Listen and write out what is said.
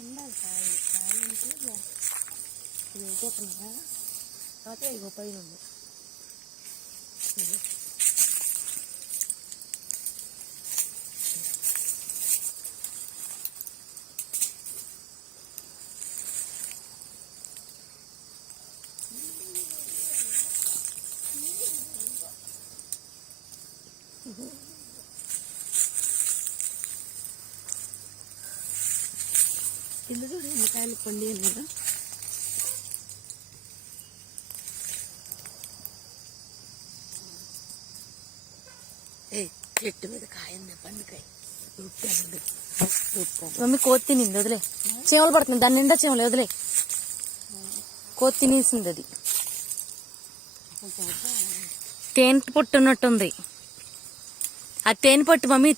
ఉండాలి కాయ కాయ ఉంటే ఇది అయిపోతుందా కాకపోతే ఇగో పైన ఉంది. కింద కూడా ఎన్ని కాయలు పండి కదా. చెట్టు మీద కాయ పండుకాయ మమ్మీ కోతి తినింది వదిలే. చీమలు పడుతుంది దాని నిండా చీమలు వదిలే. కోతి తినేసింది అది. తేనె పొట్టు ఉన్నట్టుంది. అది తేనె పొట్టు మమ్మీ.